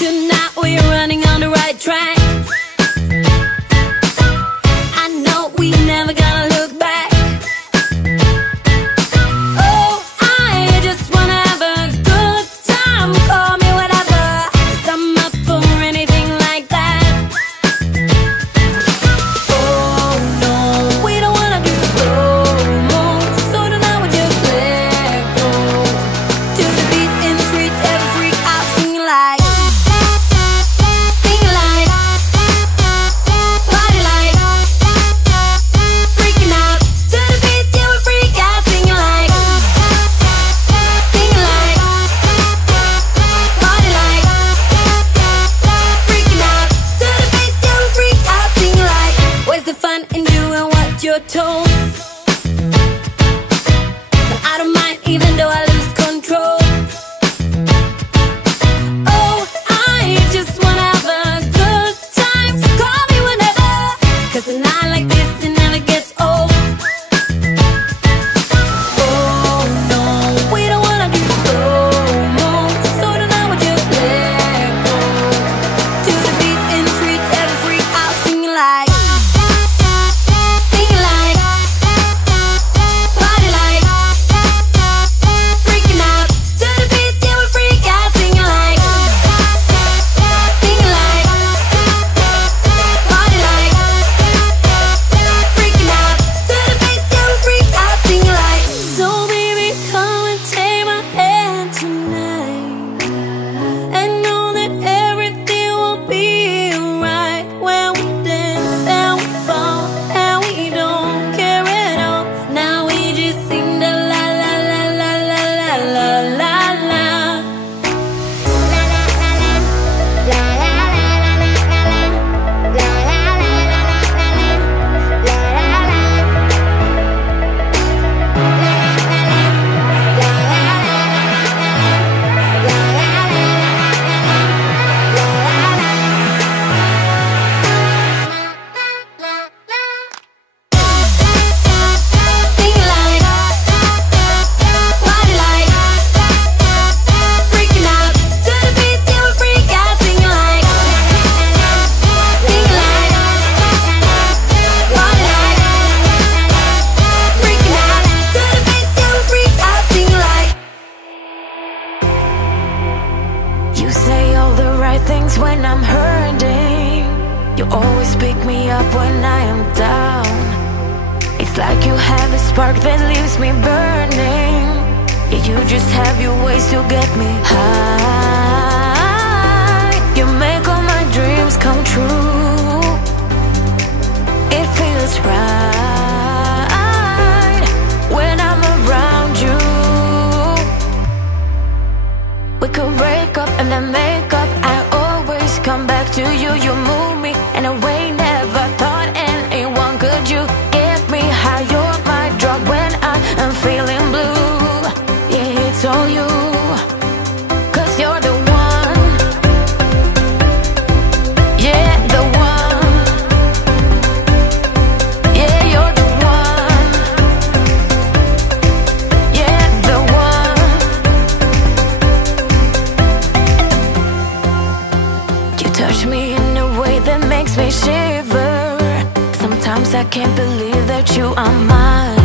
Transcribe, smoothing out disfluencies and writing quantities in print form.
Tonight we're running on the right track. I know we never gonna look back. Oh, I just wanna have a good time. Call me whatever, 'cause I'm up for anything like that. Oh no, we don't wanna do slow-mo, so tonight we just let go. To the beat in the streets, every freak out singing like, singing like, party like, freaking out. To the beat, yeah, we freak out singing like, singing like, party like, freaking out. To the beat, yeah, we freak out singing like. Where's the fun in doing what you're told? But I don't mind even though I lose control. Oh, I just wanna have a good time, so call me whenever, 'cause a night like this, it never gets old. Oh no, we don't wanna do slow-mo, so tonight we just let go. To the beat in the streets, every freak out singing like, singing like, party like, freaking out. To the beat, yeah, we freak out singing like, singing like, party like, freaking out. To the beat, yeah, we freak out singing like. So baby, come and take my hand tonight, and know that everything will be alright when we dance and we fall and we don't care at all. Now we just sing the la la la la la la la la la. Singing like, party like, freaking out. To the beat, yeah, we freak out singing like, singing like, party like, freaking out. To the beat, yeah, we freak out singing like. You say all the right things when I'm hurting. You always pick me up when I am down. It's like you have a spark that leaves me burning. Yeah, you just have your ways to get me high. You make all my dreams come true. It feels right when I'm around you. We could break up and then make up. I always come back to you. You move me in a way never thought anyone could. You get me high. You're my drug when I am feeling blue. Yeah, it's all you, 'cause you're the one. Yeah, the one. Yeah, you're the one. Yeah, the one. You touch me in a way that makes me shiver. Sometimes I can't believe that you are mine.